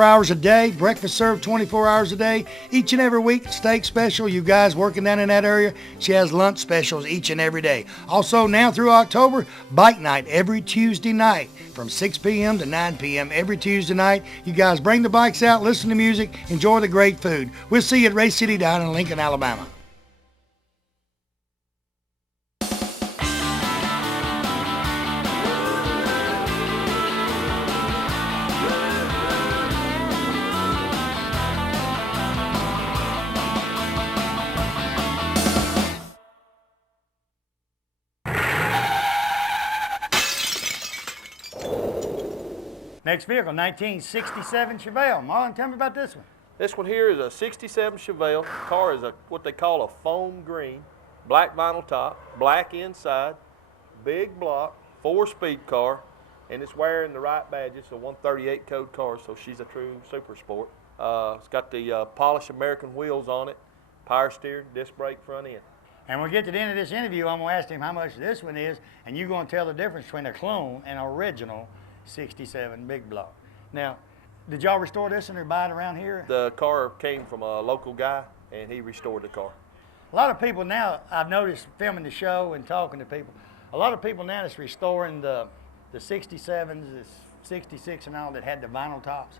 Hours a day, breakfast served 24 hours a day, each and every week. Steak special, you guys working down in that area, she has lunch specials each and every day. Also now through October, bike night every Tuesday night from 6 p.m. to 9 p.m. every Tuesday night. You guys bring the bikes out, listen to music, enjoy the great food. We'll see you at Race City down in Lincoln, Alabama. Next vehicle, 1967 Chevelle. Marlon, tell me about this one. This one here is a 67 Chevelle. The car is what they call a foam green, black vinyl top, black inside, big block, 4-speed car, and it's wearing the right badge. It's a 138 code car, so she's a true super sport. It's got the polished American wheels on it, power steering, disc brake front end. And when we get to the end of this interview, I'm going to ask him how much this one is, and you're going to tell the difference between a clone and an original 67 big block. Now, did y'all restore this and buy it around here? The car came from a local guy, and he restored the car. A lot of people now, I've noticed filming the show and talking to people, a lot of people now that's restoring the 67s, the 66 and all that had the vinyl tops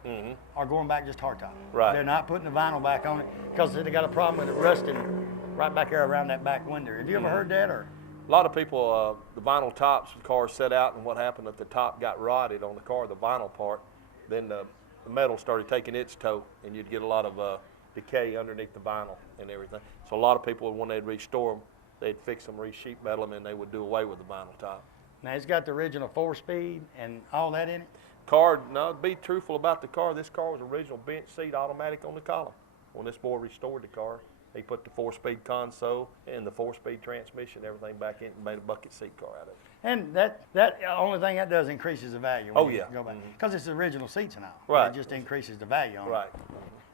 are going back just hardtop. Right. They're not putting the vinyl back on it because they got a problem with it rusting right back there around that back window. Have you ever heard that? Or? A lot of people, the vinyl tops, the cars set out, and what happened if the top got rotted on the car, the vinyl part, then the metal started taking its toll, and you'd get a lot of decay underneath the vinyl and everything. So a lot of people, when they'd restore them, they'd fix them, re-sheet metal them, and they would do away with the vinyl top. Now, it's got the original 4-speed and all that in it? Car, no, to be truthful about the car, this car was original bench seat automatic on the column. When this boy restored the car, he put the 4-speed console and the 4-speed transmission, everything back in, and made a bucket seat car out of it. And that only thing that does increases the value. When you go back. Because it's the original seats and all. Right. It just increases the value on it. Right.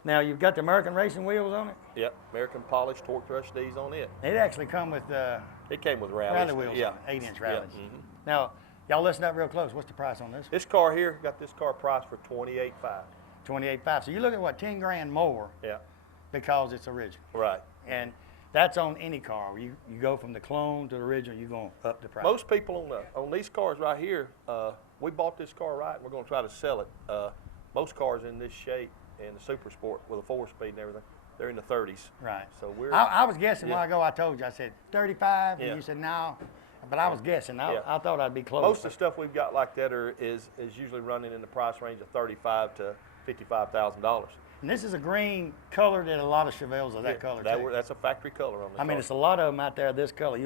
Now, you've got the American racing wheels on it? Yep, American polished torque thrust D's on it. It actually come with it came with rally wheels, yeah. 8-inch rallies. Yeah. Now, y'all listen up real close. What's the price on this? This car here, got this car priced for $28,500. $28,500. So you look at what, 10 grand more? Yeah. Because it's original. Right. And that's on any car. You go from the clone to the original, you're going up the price. Most people on these cars right here, we bought this car right, and we're going to try to sell it. Most cars in this shape and the Super Sport with a 4-speed and everything, they're in the 30s. Right. So I was guessing a while ago. I told you. I said 35, and Yeah. you said no. But I was guessing. I thought I'd be close. Most of the stuff we've got like that is usually running in the price range of $35,000 to $55,000. And this is a green color that a lot of Chevelles are that color too. That's a factory color on the car. I mean, it's a lot of them out there this color.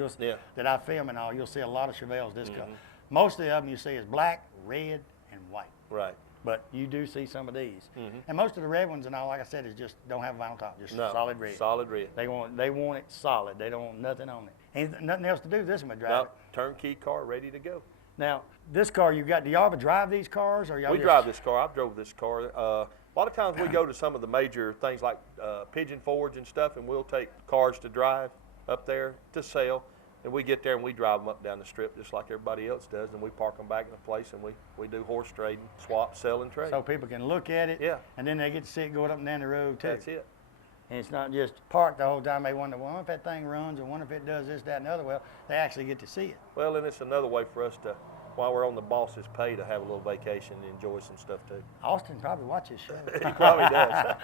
That I film and all, you'll see a lot of Chevelles this color. Most of them you see is black, red, and white. Right. But you do see some of these. And most of the red ones and all, like I said, is just don't have a vinyl top, just solid red. Solid red. They want it solid. They don't want nothing on it. Ain't nothing else to do with this one but drive it. Turnkey car, ready to go. Now, this car you got, do y'all ever drive these cars? Or y'all We drive this car. I've drove this car. A lot of times we go to some of the major things like Pigeon Forge and stuff, and we'll take cars to drive up there to sell, and we get there and we drive them up down the strip just like everybody else does, and we park them back in the place, and we do horse trading, swap, sell, and trade. So people can look at it, and then they get to see it going up and down the road too. That's it. And it's not just parked the whole time. They wonder, well, if that thing runs, or wonder if it does this, that, and the other. Well, they actually get to see it. Well, and it's another way for us to, while we're on the boss's pay, to have a little vacation and enjoy some stuff too. Austin probably watches show. He probably does.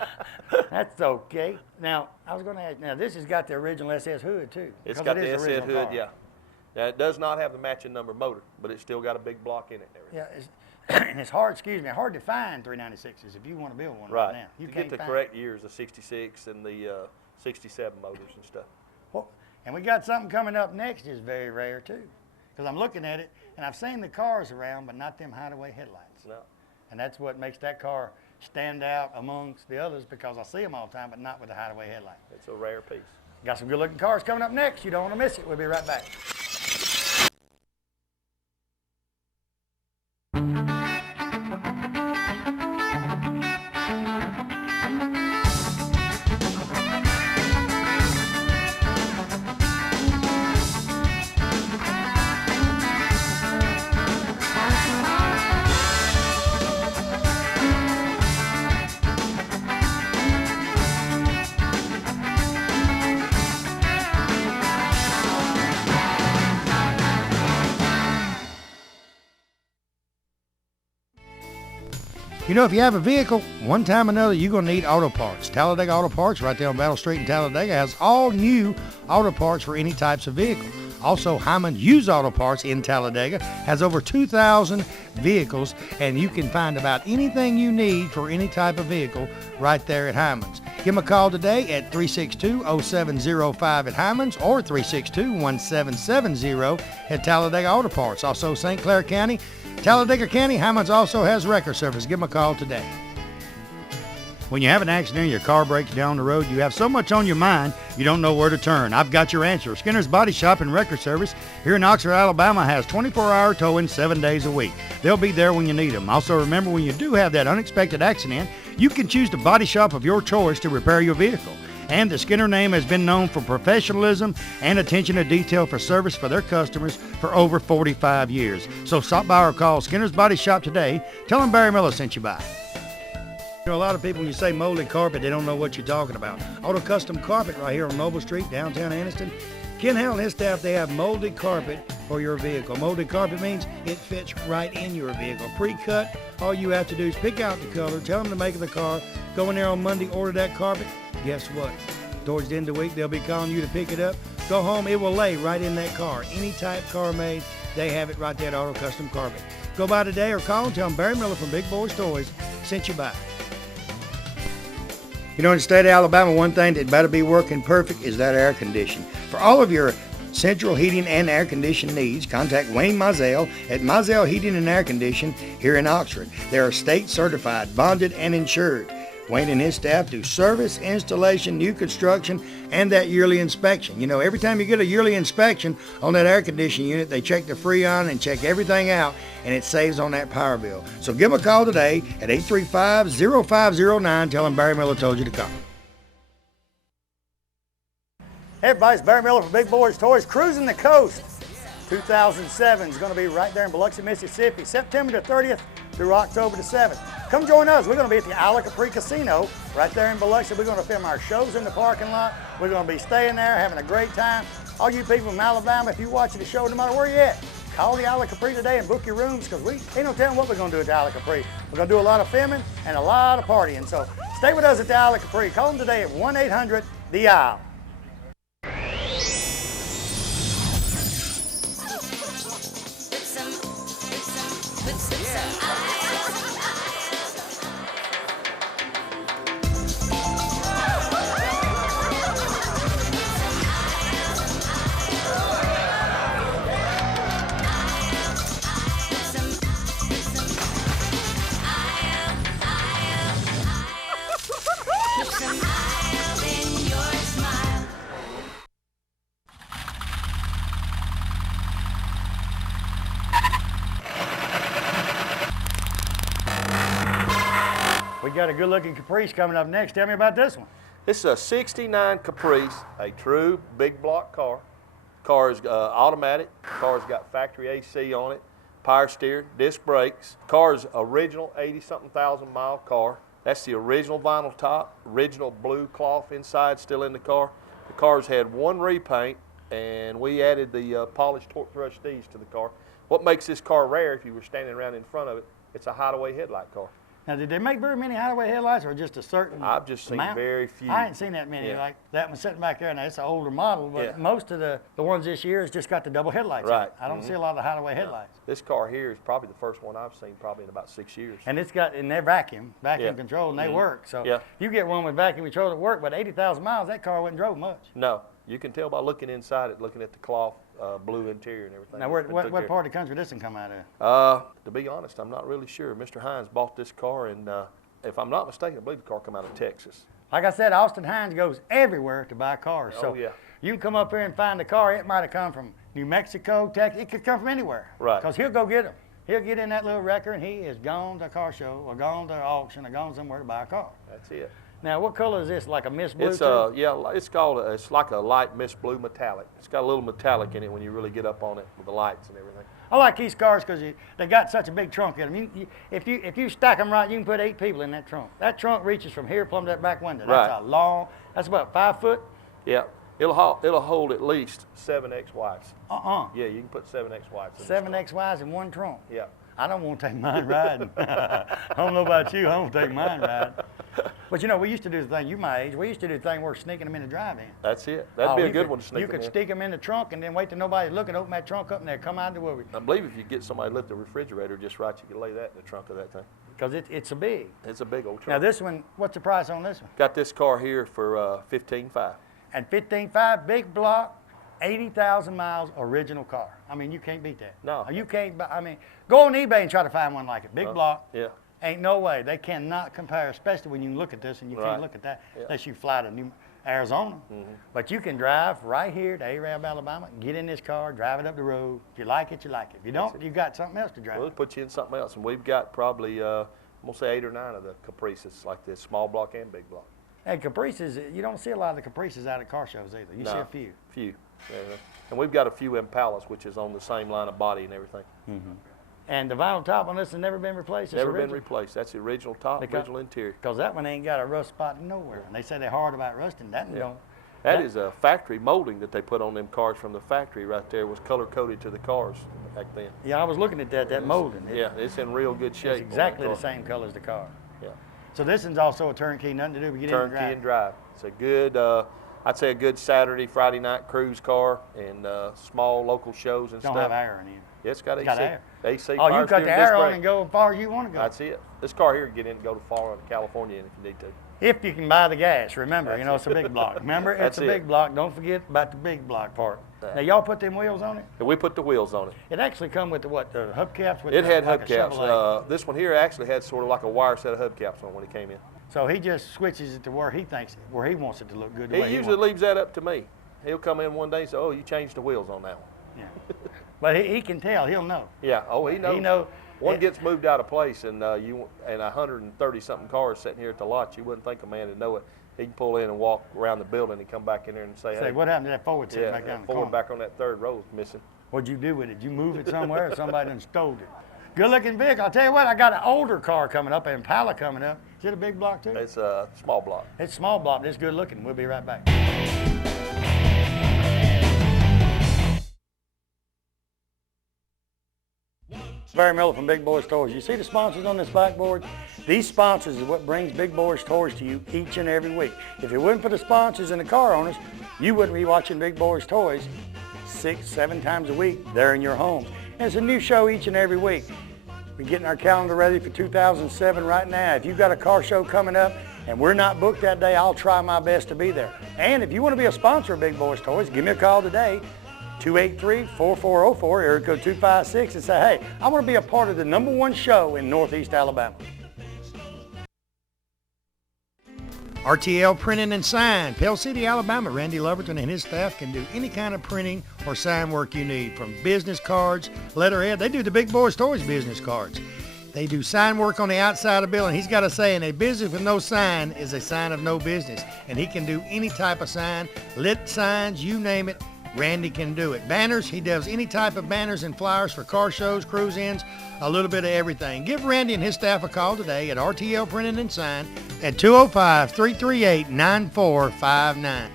That's okay. Now, I was going to ask, now this has got the original SS hood too. It's got the SS hood, yeah. Now, it does not have the matching number motor, but it's still got a big block in it and everything. Yeah, and it's hard, hard to find 396s if you want to build one right now. You get the correct years, the 66 and the 67 motors and stuff. Well, and we got something coming up next is very rare too. Because I'm looking at it, and I've seen the cars around, but not them hideaway headlights. No. And that's what makes that car stand out amongst the others, because I see them all the time, but not with the hideaway headlight. It's a rare piece. Got some good-looking cars coming up next. You don't want to miss it. We'll be right back. You know, if you have a vehicle, one time or another, you're going to need auto parts. Talladega Auto Parts, right there on Battle Street in Talladega, has all new auto parts for any types of vehicle. Also, Hyman Used Auto Parts in Talladega has over 2,000 vehicles, and you can find about anything you need for any type of vehicle right there at Hyman's. Give them a call today at 362-0705 at Hyman's or 362-1770 at Talladega Auto Parts. Also, St. Clair County, Talladega County, Hyman's also has wrecker service. Give them a call today. When you have an accident and your car breaks down the road, you have so much on your mind, you don't know where to turn. I've got your answer. Skinner's Body Shop and Wrecker Service here in Oxford, Alabama has 24-hour towing 7 days a week. They'll be there when you need them. Also, remember, when you do have that unexpected accident, you can choose the body shop of your choice to repair your vehicle. And the Skinner name has been known for professionalism and attention to detail for service for their customers for over 45 years. So stop by or call Skinner's Body Shop today. Tell them Barry Miller sent you by. You know, a lot of people, when you say molded carpet, they don't know what you're talking about. Auto Custom Carpet right here on Noble Street, downtown Anniston. Ken Howell and his staff, they have molded carpet for your vehicle. Molded carpet means it fits right in your vehicle. Pre-cut, all you have to do is pick out the color, tell them to make the car, go in there on Monday, order that carpet. Guess what? Towards the end of the week, they'll be calling you to pick it up. Go home, it will lay right in that car. Any type car made, they have it right there at Auto Custom Carpet. Go by today or call and tell them Barry Miller from Big Boyz Toyz sent you by. You know, in the state of Alabama, one thing that better be working perfect is that air conditioning. For all of your central heating and air conditioning needs, contact Wayne Mizell at Mizell Heating and Air Conditioning here in Oxford. They are state certified, bonded, and insured. Wayne and his staff do service, installation, new construction, and that yearly inspection. You know, every time you get a yearly inspection on that air conditioning unit, they check the Freon and check everything out, and it saves on that power bill. So give them a call today at 835-0509. Tell them Barry Miller told you to call. Hey everybody, it's Barry Miller from Big Boyz Toyz, cruising the coast. 2007 is going to be right there in Biloxi, Mississippi, September the 30th through October the 7th. Come join us. We're going to be at the Isle Capri Casino right there in Biloxi. We're going to film our shows in the parking lot. We're going to be staying there, having a great time. All you people from Alabama, if you're watching the show, no matter where you're at, call the Isle Capri today and book your rooms, because we ain't no telling what we're going to do at the Isle Capri. We're going to do a lot of filming and a lot of partying. So stay with us at the Isle Capri. Call them today at 1-800-THE-ISLE. We got a good-looking Caprice coming up next. Tell me about this one. This is a 69 Caprice, a true big block car. Car is automatic. Car's got factory AC on it, power steer, disc brakes. Car's original 80-something thousand mile car. That's the original vinyl top, original blue cloth inside still in the car. The car's had one repaint, and we added the polished torque thrust D's to the car. What makes this car rare, if you were standing around in front of it, it's a hideaway headlight car. Now, did they make very many hideaway headlights, or just a certain I've just seen amount? very few. I ain't seen that many. Yeah. Like that one sitting back there. Now, it's an older model, but most of the ones this year has just got the double headlights. Right. I don't see a lot of hideaway headlights. This car here is probably the first one I've seen probably in about 6 years. And it's got, and they're vacuum control, and they work. So you get one with vacuum control that work, but 80,000 miles, that car wouldn't drove much. No, you can tell by looking inside it, looking at the cloth, blue interior and everything. Now, what part of the country does this come out of? To be honest, I'm not really sure. Mr. Hines bought this car, and if I'm not mistaken, I believe the car come out of Texas. Like I said, Austin Hines goes everywhere to buy cars. So you can come up here and find a car. It might have come from New Mexico, Texas. It could come from anywhere. Right. Because he'll go get them. He'll get in that little wrecker, and he is gone to a car show or gone to an auction or gone somewhere to buy a car. That's it. Now, what color is this? Like a mist blue? It's like a light mist blue metallic. It's got a little metallic in it when you really get up on it with the lights and everything. I like these cars because they got such a big trunk in them. If you stack them right, you can put 8 people in that trunk. That trunk reaches from here plumb to that back window. That's that's about 5 foot. Yeah, it'll hold at least 7 ex-wives. Yeah, you can put 7 ex-wives in 7 ex-wives in one trunk. Yeah. I don't want to take mine riding. I don't know about you. I don't take mine riding. But you know, we used to do the thing, you my age, we used to do the thing where we're sneaking them in the drive-in. That's it. That'd be a good one to sneak You them could in. stick them in the trunk and then wait till nobody's looking, open that trunk up and they come out the way. I believe if you get somebody to lift the refrigerator just right, you can lay that in the trunk of that thing. Because it's a big. It's a big old trunk. Now this one, what's the price on this one? Got this car here for $15,500. And $15,500, big block, 80,000 miles, original car. I mean, you can't beat that. No. You can't, I mean, go on eBay and try to find one like it. Big block. Yeah. Ain't no way. They cannot compare, especially when you look at this and you Right. can't look at that unless you fly to Arizona. But you can drive right here to Arab, Alabama, get in this car, drive it up the road. If you like it, you like it. If you don't, you got something else to drive. We'll put you in something else. And we've got probably, I'm going to say 8 or 9 of the Caprices like this, small block and big block. And Caprices, you don't see a lot of the Caprices out at car shows either. You see a few. Few. Yeah. And we've got a few Impalas, which is on the same line of body and everything. And the vinyl top on this has never been replaced? It's Never original? been replaced. That's the original top, original interior. Because that one ain't got a rust spot nowhere. And they say they're hard about rusting. That one don't. That is a factory molding that they put on them cars from the factory right there. Was color coded to the cars back then. Yeah, I was looking at that molding. Yeah, it's in real good shape. It's exactly the same color as the car. Yeah. So this one's also a turnkey, nothing to do but get in and drive. Turnkey and drive. It's a good, I'd say a good Saturday, Friday night cruise car and small local shows and Don't stuff. have air in it. Yeah, it's got AC. Got air. AC. Oh, power you got steering, the disc air on brake. and go as far as you want to go. That's it. This car here can get in and go to far to California if you need to. If you can buy the gas, remember, it's a big block. Remember, it's That's a it. big block. Don't forget about the big block part. Now, y'all put them wheels on it? And we put the wheels on it. It actually come with the what? The hubcaps? With It had like a hubcaps. Chevrolet. This one here actually had sort of like a wire set of hubcaps on when it came in. So he just switches it to where he wants it to look good. The way He usually leaves that up to me. He'll come in one day and say, "Oh, you changed the wheels on that one." Yeah. But he can tell. He'll know. Yeah. Oh, he knows. He know. One gets moved out of place, and 130 something cars sitting here at the lot. You wouldn't think a man would know it. He can pull in and walk around the building and come back in there and say, Say, "Hey, what happened to that forward seat back down the forward corner? back on that third row is missing." What'd you do with it? Did you move it somewhere or somebody done stole it? Good looking vehicle. I'll tell you what, I got an older car coming up, an Impala coming up. Is it a big block too? It's a small block. It's small block, but it's good looking. We'll be right back. Barry Miller from Big Boyz Toyz. You see the sponsors on this backboard? These sponsors is what brings Big Boyz Toyz to you each and every week. If it wasn't for the sponsors and the car owners, you wouldn't be watching Big Boyz Toyz 6, 7 times a week there in your home. And it's a new show each and every week. We're getting our calendar ready for 2007 right now. If you've got a car show coming up and we're not booked that day, I'll try my best to be there. And if you want to be a sponsor of Big Boyz Toyz, give me a call today. 283-4404, area code 256, and say, hey, I want to be a part of the #1 show in Northeast Alabama. RTL Printing and Sign, Pell City, Alabama. Randy Loverton and his staff can do any kind of printing or sign work you need, from business cards, letterhead. They do the Big Boyz Toyz business cards. They do sign work on the outside of the building. He's got a saying, a business with no sign is a sign of no business. And he can do any type of sign, lit signs, you name it. Randy can do it. Banners, he does any type of banners and flyers for car shows, cruise-ins, a little bit of everything. Give Randy and his staff a call today at RTL Printing and Sign at 205-338-9459.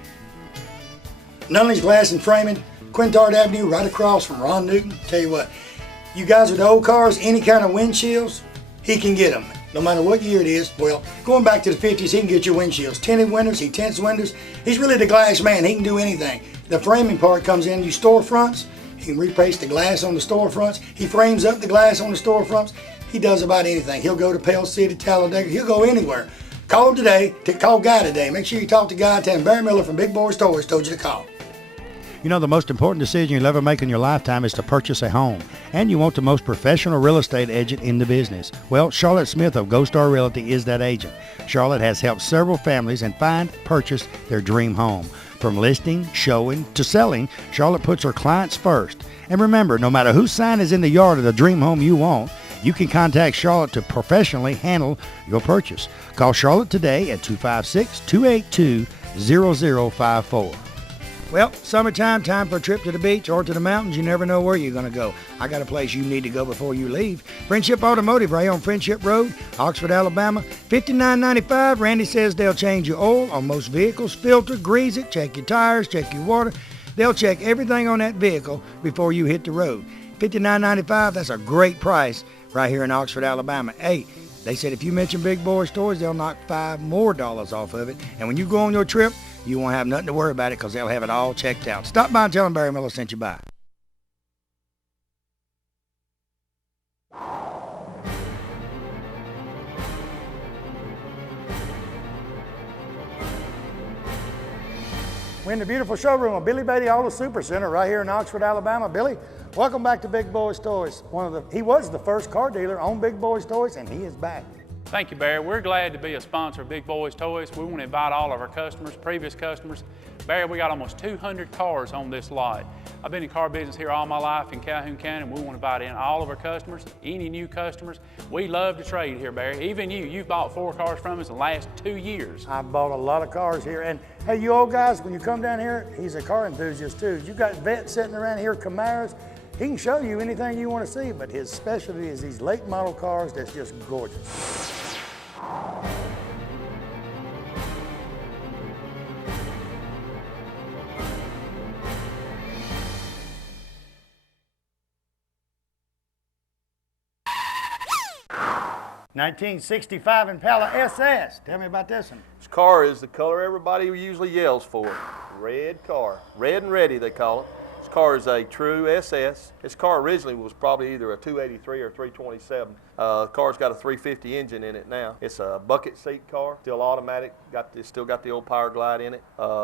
Nunley's Glass and Framing, Quintard Avenue, right across from Ron Newton. Tell you what, you guys with the old cars, any kind of windshields, he can get them. No matter what year it is. Well, going back to the 50s, he can get your windshields. Tinted windows, he tints windows. He's really the glass man. He can do anything. The framing part comes in, you storefronts. He can replace the glass on the storefronts. He frames up the glass on the storefronts. He does about anything. He'll go to Pell City, Talladega. He'll go anywhere. Call him today. Call Guy today. Make sure you talk to Guy. Tell him Barry Miller from Big Boyz Toyz told you to call. You know, the most important decision you'll ever make in your lifetime is to purchase a home. And you want the most professional real estate agent in the business. Well, Charlotte Smith of Gold Star Realty is that agent. Charlotte has helped several families and purchase their dream home. From listing, showing, to selling, Charlotte puts her clients first. And remember, no matter whose sign is in the yard of the dream home you want, you can contact Charlotte to professionally handle your purchase. Call Charlotte today at 256-282-0054. Well, summertime, time for a trip to the beach or to the mountains. You never know where you're going to go. I got a place you need to go before you leave. Friendship Automotive, right on Friendship Road, Oxford, Alabama. $59.95. Randy says they'll change your oil on most vehicles, filter, grease it, check your tires, check your water. They'll check everything on that vehicle before you hit the road. $59.95, that's a great price right here in Oxford, Alabama. Hey, they said if you mention Big Boyz Toys, they'll knock $5 more off of it. And when you go on your trip, you won't have nothing to worry about it because they'll have it all checked out. Stop by and tell them Barry Miller sent you by. We're in the beautiful showroom of Billy Beatty Auto Super Center right here in Oxford, Alabama. Billy, welcome back to Big Boyz Toys. He was the first car dealer on Big Boyz Toys, and he is back. Thank you, Barry. We're glad to be a sponsor of Big Boyz Toys. We want to invite all of our customers, previous customers. Barry, we got almost 200 cars on this lot. I've been in car business here all my life in Calhoun County, and we want to invite in all of our customers, any new customers. We love to trade here, Barry. Even you've bought 4 cars from us in the last 2 years. I've bought a lot of cars here, and hey, you old guys, when you come down here, he's a car enthusiast too. You got vets sitting around here, Camaros. He can show you anything you want to see, but his specialty is these late model cars that's just gorgeous. 1965 Impala SS. Tell me about this one. This car is the color everybody usually yells for. Red car. Red and ready, they call it. This car is a true SS. This car originally was probably either a 283 or 327. The car's got a 350 engine in it now. It's a bucket seat car, still automatic. Still got the old Power Glide in it.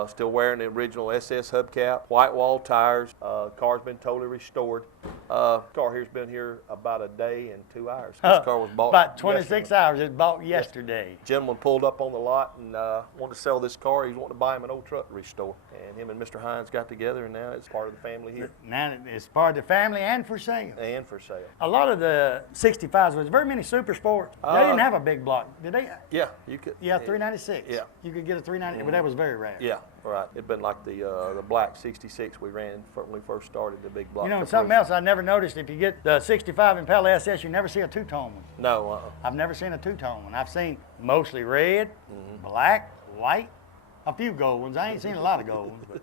Still wearing the original SS hubcap. White wall tires. Car's been totally restored. Car here's been here about a day and 2 hours. This car was bought about 26 yesterday. hours. It bought yesterday. Gentleman pulled up on the lot and wanted to sell this car. He was wanting to buy him an old truck to restore. And him and Mr. Hines got together, and now it's part of the family here. Now it's part of the family and for sale. And for sale. A lot of the 65s was very many super sports. They didn't have a big block, did they? Yeah, you could. Yeah, 396. Yeah. You could get a 390, but that was very rare. Yeah, right. It'd been like the black 66 we ran when we first started the big block. You know, something else I never noticed, if you get the 65 Impala SS, you never see a two-tone one. No. I've never seen a two-tone one. I've seen mostly red, black, white, a few gold ones. I ain't seen a lot of gold ones. But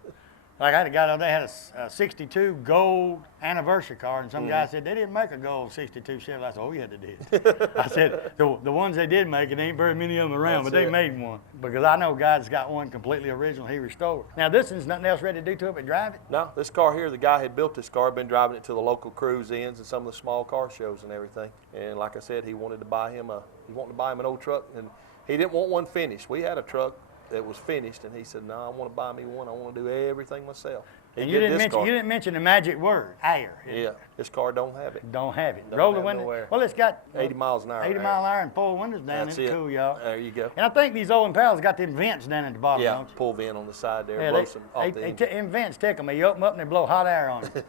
like I had a guy the other day had a 62 gold anniversary car, and some guy said they didn't make a gold 62 Chevy. I said, oh yeah, they did. I said the ones they did make, it ain't very many of them around, but they made one. Because I know a guy that's got one completely original he restored. Now this one's nothing else ready to do to it but drive it? No, this car here, the guy had built this car, been driving it to the local cruise-ins and some of the small car shows and everything. And like I said, he wanted to buy him an old truck, and he didn't want one finished. We had a truck that was finished, and he said, no, I want to buy me one. I want to do everything myself. And you didn't mention the magic word, air. Yeah, this car don't have it. Don't have it. Don't Roll the have window. no air. Well, it's got 80 miles an hour. 80 mile an hour and full windows down. That's It's it. cool, y'all. There you go. And I think these old Impalas got them vents down at the bottom, Yeah, don't you? pull vent on the side there, Yeah, blow some off the engine. them vents tickle me. You open them up and they blow hot air on you.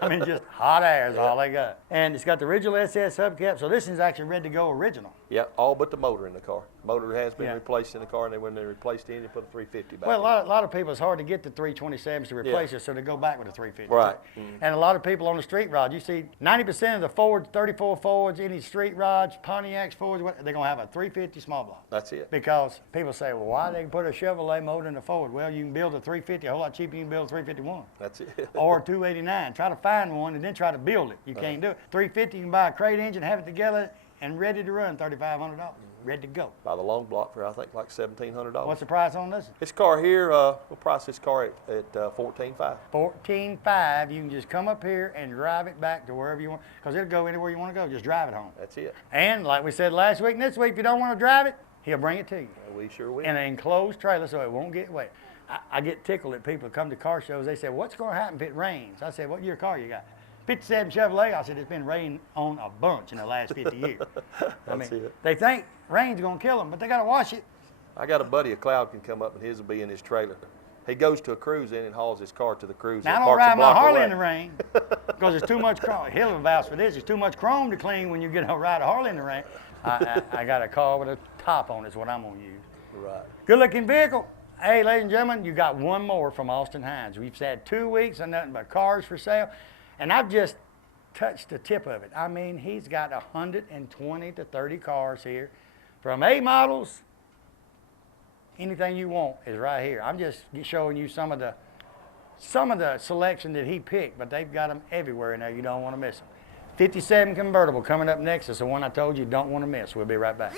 I mean, just hot air is all they got. And it's got the original SS hubcap, so this is actually ready to go original. Yeah, all but the motor in the car. Motor has been replaced in the car, and then when they replaced the engine, put a 350 back. Well, a lot of people, it's hard to get the 327s to replace it, so they go back with a 350. Right. And a lot of people on the street rod, you see 90% of the Fords, 34 Fords, any street rods, Pontiacs, Fords, they're going to have a 350 small block. That's it. Because people say, well, why they put a Chevrolet motor in a Ford? Well, you can build a 350 a whole lot cheaper. You can build a 351. That's it. Or a 289. Try to find one and then try to build it. You can't do it. 350, you can buy a crate engine, have it together, and ready to run, $3,500. Ready to go. By the long block for, I think, like $1,700. What's the price on this? This car here, we'll price this car at $14,500. $14,500. You can just come up here and drive it back to wherever you want, because it'll go anywhere you want to go. Just drive it home. That's it. And like we said last week and this week, if you don't want to drive it, he'll bring it to you. We sure will. In an enclosed trailer so it won't get wet. I get tickled at people who come to car shows. They say, what's going to happen if it rains? I said, what year car you got? 57 Chevrolet. I said, it's been raining on a bunch in the last 50 years. That's it. They think rain's going to kill them, but they got to wash it. I got a buddy, a Cloud can come up, and his will be in his trailer. He goes to a cruise in and hauls his car to the cruise in. Now, I don't ride my Harley in the rain because there's too much chrome. He'll vouch for this. There's too much chrome to clean when you get to ride a Harley in the rain. I got a car with a top on it. Is what I'm going to use. Right. Good-looking vehicle. Hey, ladies and gentlemen, you got one more from Austin Hines. We've had 2 weeks of nothing but cars for sale, and I've just touched the tip of it. I mean, he's got 120 to 30 cars here, from A models. Anything you want is right here. I'm just showing you some of the selection that he picked, but they've got them everywhere in there. You don't want to miss them. 57 convertible coming up next. It's the one I told you don't want to miss. We'll be right back.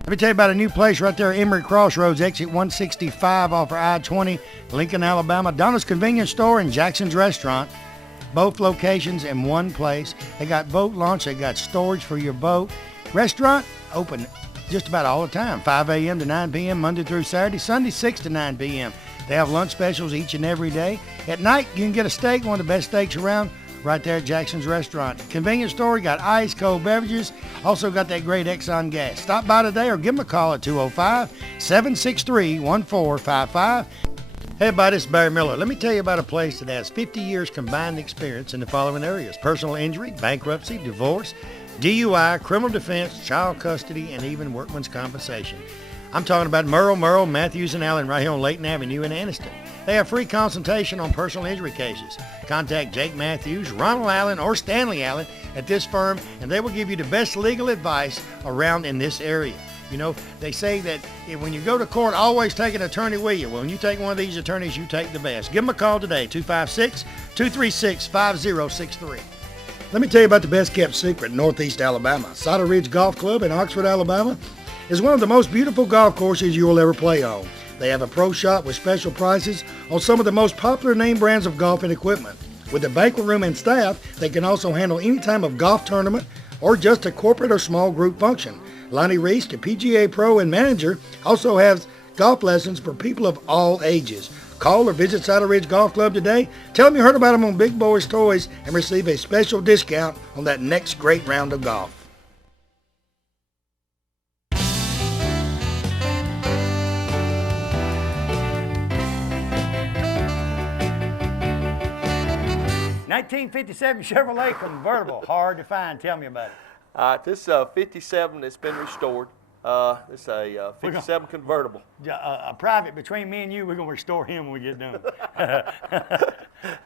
Let me tell you about a new place right there, Emory Crossroads, exit 165 off of I-20, Lincoln, Alabama. Donna's Convenience Store and Jackson's Restaurant, both locations in one place. They got boat launch, they got storage for your boat. Restaurant open just about all the time, 5 a.m. to 9 p.m. Monday through Saturday, Sunday 6 to 9 p.m. They have lunch specials each and every day. At night, you can get a steak, one of the best steaks around, right there at Jackson's Restaurant. Convenience store, got ice, cold beverages, also got that great Exxon gas. Stop by today or give them a call at 205-763-1455. Hey everybody, it's Barry Miller. Let me tell you about a place that has 50 years combined experience in the following areas: personal injury, bankruptcy, divorce, DUI, criminal defense, child custody, and even workman's compensation. I'm talking about Merle, Matthews, and Allen right here on Layton Avenue in Anniston. They have free consultation on personal injury cases. Contact Jake Matthews, Ronald Allen, or Stanley Allen at this firm, and they will give you the best legal advice around in this area. You know, they say that when you go to court, always take an attorney with you. Well, when you take one of these attorneys, you take the best. Give them a call today, 256-236-5063. Let me tell you about the best kept secret in Northeast Alabama. Cider Ridge Golf Club in Oxford, Alabama is one of the most beautiful golf courses you will ever play on. They have a pro shop with special prices on some of the most popular name brands of golf and equipment. With a banquet room and staff, they can also handle any type of golf tournament or just a corporate or small group function. Lonnie Reese, the PGA Pro and manager, also has golf lessons for people of all ages. Call or visit Cider Ridge Golf Club today. Tell them you heard about them on Big Boyz Toys and receive a special discount on that next great round of golf. '57 Chevrolet convertible, hard to find. Tell me about it. This 57 that's been restored. It's a 57 convertible. A private between me and you. We're gonna restore him when we get done.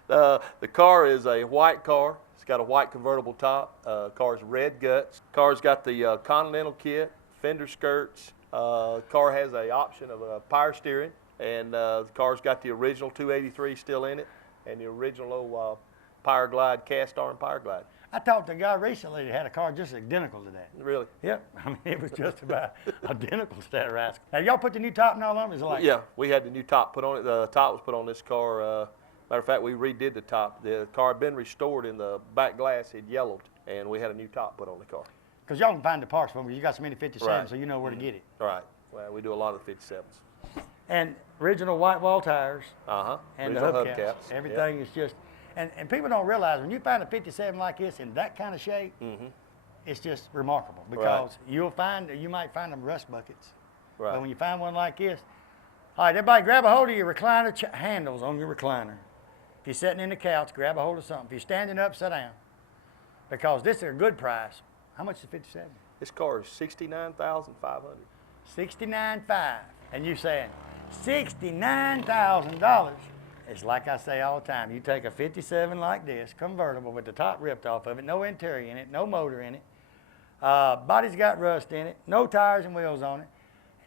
The car is a white car. It's got a white convertible top. Car's red guts. Car's got the Continental kit, fender skirts. Car has a option of power steering, and the car's got the original 283 still in it, and the original Power Glide, cast iron Power Glide. I talked to a guy recently that had a car just identical to that. Really? Yep. I mean, it was just about identical to that rascal. Have y'all put the new top and all on it? Is it like? Yeah, we had the new top put on it. The top was put on this car. Matter of fact, we redid the top. The car had been restored, and the back glass had yellowed, and we had a new top put on the car. Because y'all can find the parts for me. You got so many 57s, right. So you know where to get it. Right. Well, we do a lot of the 57s. And original white wall tires. Uh-huh. And original the hubcaps. Everything is just... And people don't realize when you find a 57 like this in that kind of shape, it's just remarkable because you might find them rust buckets. Right. But when you find one like this, all right, everybody grab a hold of your recliner handles on your recliner. If you're sitting in the couch, grab a hold of something. If you're standing up, sit down. Because this is a good price. How much is 57? This car is $69,500. $69,500. And you saying $69,000. It's like I say all the time, you take a 57 like this, convertible with the top ripped off of it, no interior in it, no motor in it, body's got rust in it, no tires and wheels on it,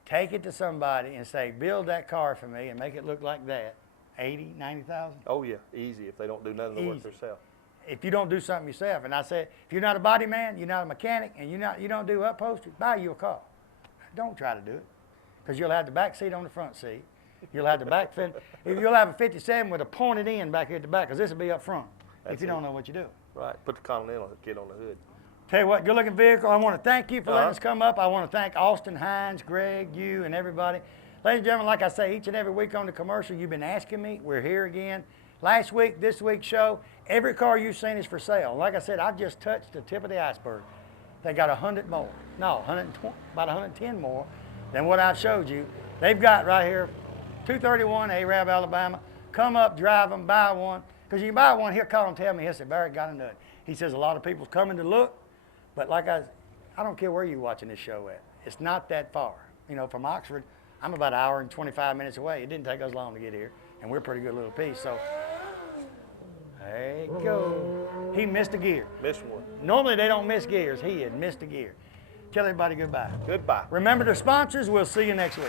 take it to somebody and say, build that car for me and make it look like that, 80, 90,000? Oh yeah, easy if they don't do none of the work themselves. If you don't do something yourself, and I said, if you're not a body man, you're not a mechanic, and you don't do upholstery, buy you a car. Don't try to do it, because you'll have the back seat on the front seat. You'll have the back fin. You'll have a 57 with a pointed end back here at the back, because this will be up front. If you don't know what you do. Right. Put the Continental kit on the hood. Tell you what, good looking vehicle. I want to thank you for letting us come up. I want to thank Austin, Hines, Greg, you, and everybody. Ladies and gentlemen, like I say, each and every week on the commercial, you've been asking me. We're here again. Last week, this week's show, every car you've seen is for sale. Like I said, I've just touched the tip of the iceberg. They got 100 more. No, 120, about 110 more than what I've showed you. They've got right here 231 Arab, Alabama. Come up, drive them, buy one. Because you buy one, he'll call and tell me, he said, Barry got a nut. He says a lot of people's coming to look, but like I don't care where you're watching this show at. It's not that far. You know, from Oxford, I'm about an hour and 25 minutes away. It didn't take us long to get here, and we're a pretty good little piece. So, there you go. He missed a gear. Missed one. Normally they don't miss gears. He had missed a gear. Tell everybody goodbye. Goodbye. Remember the sponsors. We'll see you next week.